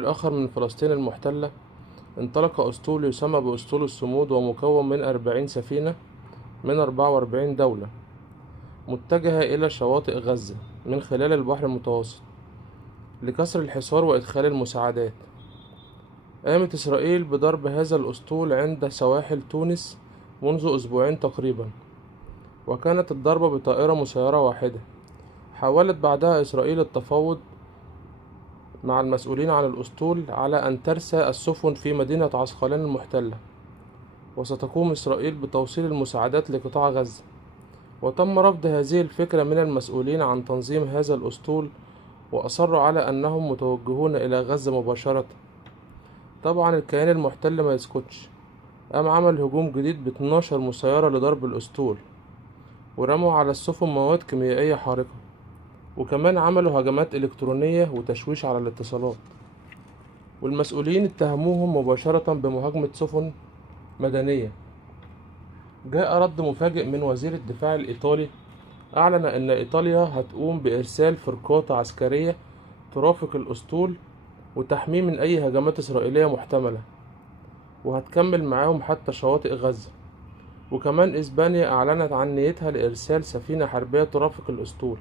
الآخر من فلسطين المحتلة، انطلق أسطول يسمى بأسطول الصمود، ومكون من 40 سفينة من 44 دولة، متجهة إلى شواطئ غزة من خلال البحر المتوسط لكسر الحصار وإدخال المساعدات. قامت إسرائيل بضرب هذا الأسطول عند سواحل تونس منذ أسبوعين تقريبا، وكانت الضربة بطائرة مسيرة واحدة. حاولت بعدها إسرائيل التفاوض مع المسؤولين عن الأسطول على أن ترسى السفن في مدينة عسقلان المحتلة، وستقوم إسرائيل بتوصيل المساعدات لقطاع غزة. وتم رفض هذه الفكرة من المسؤولين عن تنظيم هذا الأسطول، وأصروا على أنهم متوجهون إلى غزة مباشرة. طبعا الكيان المحتل ما يسكتش، قام عمل هجوم جديد ب12 مسيرة لضرب الأسطول، ورموا على السفن مواد كيميائية حارقة، وكمان عملوا هجمات إلكترونية وتشويش على الاتصالات. والمسؤولين اتهموهم مباشرة بمهاجمة سفن مدنية. جاء رد مفاجئ من وزير الدفاع الإيطالي، أعلن أن إيطاليا هتقوم بإرسال فرقات عسكرية ترافق الأسطول وتحميه من أي هجمات إسرائيلية محتملة، وهتكمل معاهم حتى شواطئ غزة. وكمان إسبانيا أعلنت عن نيتها لإرسال سفينة حربية ترافق الأسطول.